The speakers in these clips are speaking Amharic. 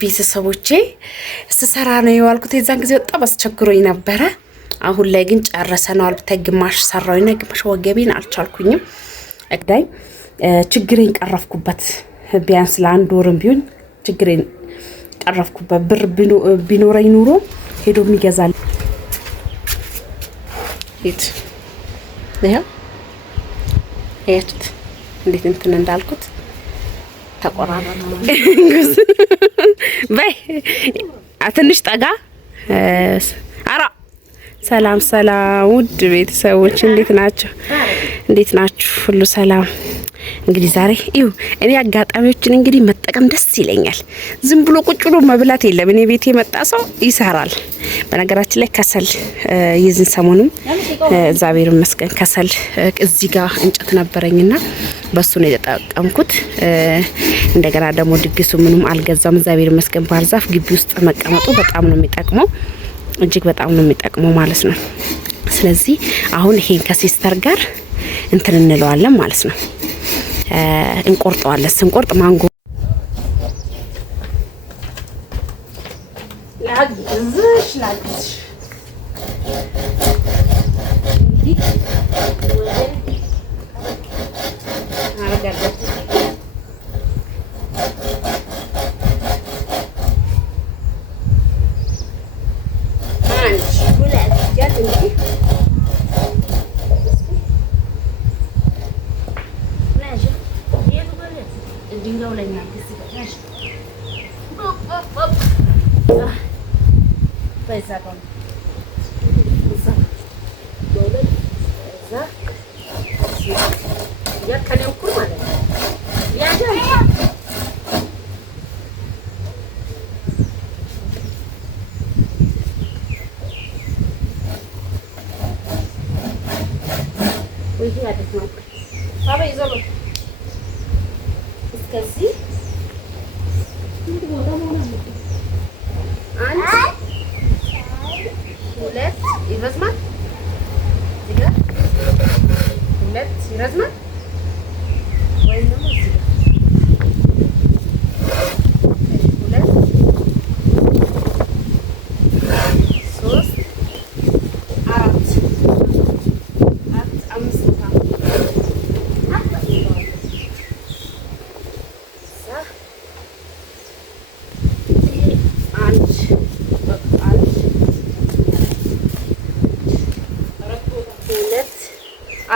ቤተሰቦቼ ስሰራ ነው የዋልኩት። የዛን ጊዜ በጣም አስቸግሮኝ ነበረ። አሁን ላይ ግን ጨርሰናል። ግማሽ ሰራውና ግማሽ ወገቤን አልቻልኩኝም። እግዳይ ችግሬን ቀረፍኩበት። ቢያንስ ለአንድ ወርም ቢሆን ችግሬን ቀረፍኩበት። ብር ቢኖረኝ ኑሮ ሄዶ የሚገዛል ይሄ ያችት እንዴት እንትን እንዳልኩት ተቆራረጠ። በይ ትንሽ ጠጋ። አራ ሰላም ሰላም፣ ውድ ቤተሰቦች እንዴት ናችሁ? እንዴት ናችሁ? ሁሉ ሰላም? እንግዲህ ዛሬ ይው እኔ አጋጣሚዎችን እንግዲህ መጠቀም ደስ ይለኛል። ዝም ብሎ ቁጭ ብሎ መብላት የለም። እኔ ቤት የመጣ ሰው ይሰራል። በነገራችን ላይ ከሰል የዝን ሰሞኑን እግዚአብሔር ይመስገን ከሰል እዚህ ጋር እንጨት ነበረኝና በሱ ነው የተጠቀምኩት። እንደገና ደግሞ ድግሱ ምንም አልገዛም። እግዚአብሔር ይመስገን ባህር ዛፍ ግቢ ውስጥ መቀመጡ በጣም ነው የሚጠቅመው፣ እጅግ በጣም ነው የሚጠቅመው ማለት ነው። ስለዚህ አሁን ይሄን ከሲስተር ጋር እንትን እንለዋለን ማለት ነው። እንቆርጠዋለን። ስንቆርጥ ማንጎ ላግዝሽ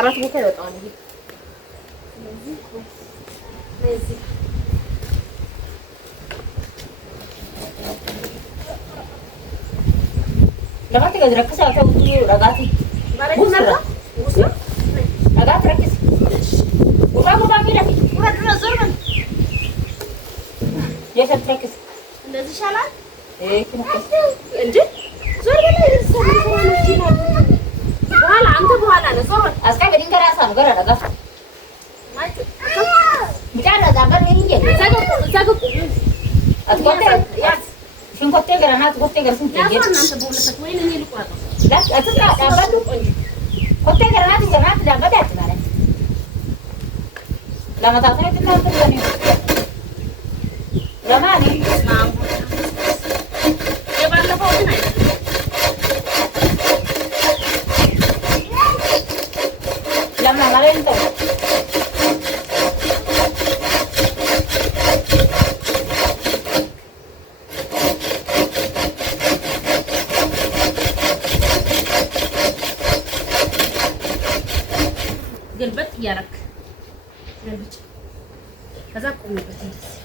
አራት ቦታ ይወጣዋል። ይሄ ስለዚህ ለማት ገዝረከሰ አታው ረጋቲ ማለት ነው። ረጋት ረከሰ ወራሙ ባሚራ ወራዱ ዘርመን የፈትረከሰ እንደዚህ ይሻላል። እንዴ ዞር በላይ ይሰማል። በኋላ አንተ በኋላ ነው ዞር አስቀይ በድንገራ ሳም ገራ ረጋ ማለት ቢጫላ ዳበር ምን ይሄ ዘገቁ አትቆጤ ያስ ሽንቆጤ ገራናት ቆጤ ገርሱን ትገኝ እናንተ በሁለተት ወይ እኔ ልቋጣው አትስራ ዳበር ቆንጆ ቆጤ ገራናት ዳበር ያትባለ ለማታተነ ትናንተ ለኔ ለማኒ ማም የባለፈው ግን አይደለም ለምን አላረንተ ገልበጥ ያረክ ገልብጭ ከዛ ቆምበት እንደዚህ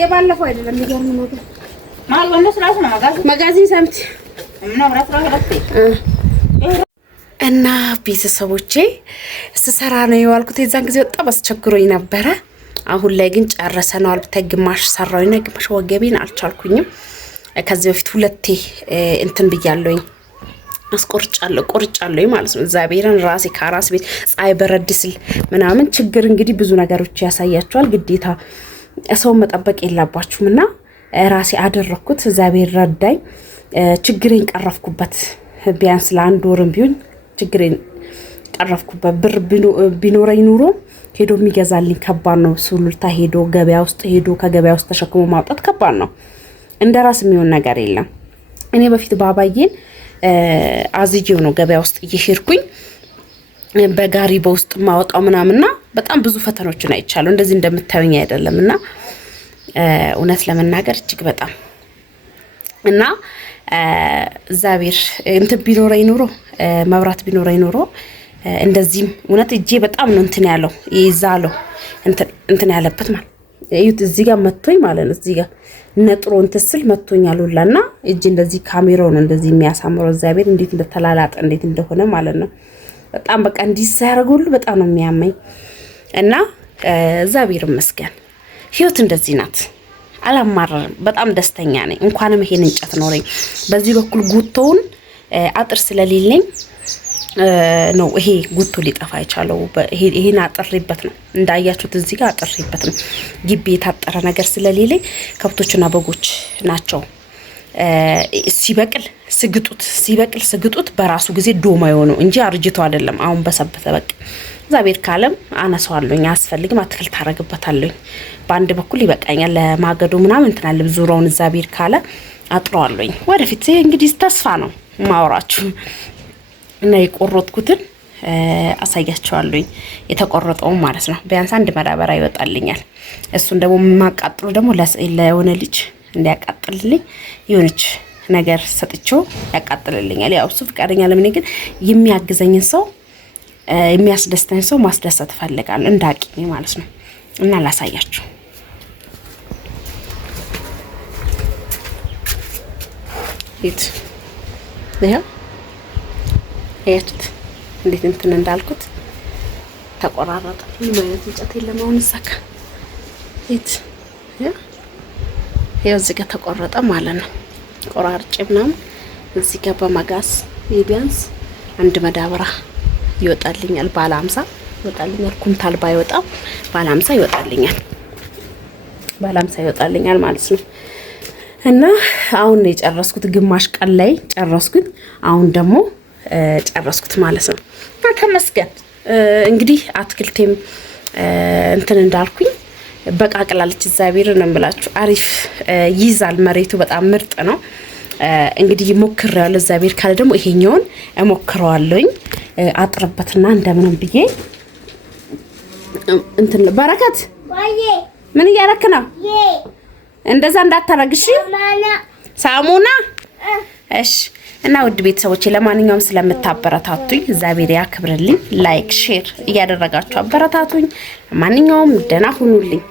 የባለፈው አይደለም የሚገርም ነገር ማለት ነው። ስራስ ነው መጋዚን ሰምት እና ቤተሰቦቼ ስሰራ ነው የዋልኩት። የዛን ጊዜ በጣም አስቸግሮኝ ነበረ። አሁን ላይ ግን ጨርሰናል። ግማሽ ሰራውና ግማሽ ወገቤን አልቻልኩኝም። ከዚህ በፊት ሁለቴ እንትን ብያለሁኝ ቆርጫለሁ ማለት ነው። እግዚአብሔርን ራሴ ከራስ ቤት ፀሐይ በረድ ሲል ምናምን ችግር እንግዲህ ብዙ ነገሮች ያሳያቸዋል። ግዴታ ሰው መጠበቅ የለባችሁም እና ራሴ አደረኩት። እግዚአብሔር ረዳኝ፣ ችግሬን ቀረፍኩበት። ቢያንስ ለአንድ ወርም ቢሆን ችግሬን ቀረፍኩበት። ብር ቢኖረኝ ኑሮ ሄዶ የሚገዛልኝ ከባድ ነው። ሱሉልታ ሄዶ ገበያ ውስጥ ሄዶ ከገበያ ውስጥ ተሸክሞ ማውጣት ከባድ ነው። እንደ ራስ የሚሆን ነገር የለም። እኔ በፊት ባባዬን አዝዬው ነው ገበያ ውስጥ እየሄድኩኝ በጋሪ በውስጥ ማወጣው ምናምንና በጣም ብዙ ፈተኖችን አይቻለሁ። እንደዚህ እንደምታዩኝ አይደለምና እውነት ለመናገር እጅግ በጣም እና እግዚአብሔር እንትን ቢኖረኝ ኑሮ መብራት ቢኖረኝ ኑሮ እንደዚህም እውነት እጄ በጣም ነው እንትን ያለው ይዛለው እንትን ያለበት ማለት እዩት። እዚህ ጋር መጥቶኝ ማለት ነው። እዚህ ጋር ነጥሮ እንትን ስል መጥቶኛል ሁላና እጄ እንደዚህ ካሜራው ነው እንደዚህ የሚያሳምረው። እግዚአብሔር እንዴት እንደተላላጠ እንዴት እንደሆነ ማለት ነው። በጣም በቃ እንዲህ ሳያደርጉ በጣም ነው የሚያመኝ እና እግዚአብሔር ይመስገን ህይወት እንደዚህ ናት። አላማረርም። በጣም ደስተኛ ነኝ። እንኳንም ይሄን እንጨት ኖረኝ። በዚህ በኩል ጉቶውን አጥር ስለሌለኝ ነው ይሄ ጉቶ ሊጠፋ ይቻለው። ይሄን አጥሪበት ነው እንዳያችሁት፣ እዚህ ጋር አጥሪበት ነው። ግቢ የታጠረ ነገር ስለሌለኝ ከብቶችና በጎች ናቸው ሲበቅል ስግጡት በራሱ ጊዜ ዶማ የሆነው እንጂ አርጅቶ አይደለም። አሁን በሰበተ በቃ እግዚአብሔር ካለም አነሳዋለሁኝ። አያስፈልግም አትክልት አረግበታለሁኝ። በአንድ በኩል ይበቃኛል ለማገዶ ምናምን እንትናለ ዙሪያውን እግዚአብሔር ካለ አጥረዋለሁኝ። ወደፊት እንግዲህ ተስፋ ነው ማወራችሁ እና የቆረጥኩትን አሳያቸዋለሁኝ። የተቆረጠው ማለት ነው። ቢያንስ አንድ መዳበሪያ ይወጣልኛል። እሱን ደግሞ ማቃጥሉ ደግሞ ለሆነ ልጅ እንዲያቃጥልልኝ የሆነች ነገር ሰጥቼው ያቃጥልልኛል። ያው እሱ ፍቃደኛ ለምን ግን የሚያግዘኝን ሰው የሚያስደስተኝ ሰው ማስደሰት ፈልጋለሁ እንዳቂኝ ማለት ነው። እና ላሳያችሁ ይሄ ያችሁት እንዴት እንትን እንዳልኩት ተቆራረጠ። ምንም አይነት እንጨት የለም። አሁን ሰካ ይሄ እዚህ ጋር ተቆረጠ ማለት ነው። ቆራርጬ ምናምን እዚህ ጋር በመጋስ ቢያንስ አንድ መዳበራ ይወጣልኛል። ባለ 50 ይወጣልኛል። ኩንታል ባይወጣም ባለ 50 ይወጣልኛል። ባለ 50 ይወጣልኛል ማለት ነው። እና አሁን የጨረስኩት ግማሽ ቀን ላይ ጨረስኩት። አሁን ደግሞ ጨረስኩት ማለት ነው። ተመስገን። እንግዲህ አትክልቴም እንትን እንዳልኩኝ በቃቅላለች። እግዚአብሔርን ነው የምላችሁ። አሪፍ ይዛል። መሬቱ በጣም ምርጥ ነው። እንግዲህ ሞክሬዋለሁ። እግዚአብሔር ካለ ደግሞ ይሄኛውን እሞክረዋለሁኝ። አጥርበትና እንደምንም ብዬ እንትን በረከት ምን እያረክ ነው? እንደዛ እንዳታረግሽ ሳሙና። እሺ። እና ውድ ቤተሰቦቼ ለማንኛውም ስለምታበረታቱኝ እግዚአብሔር ያክብርልኝ። ላይክ ሼር እያደረጋችሁ አበረታቱኝ። ለማንኛውም ደህና ሁኑልኝ።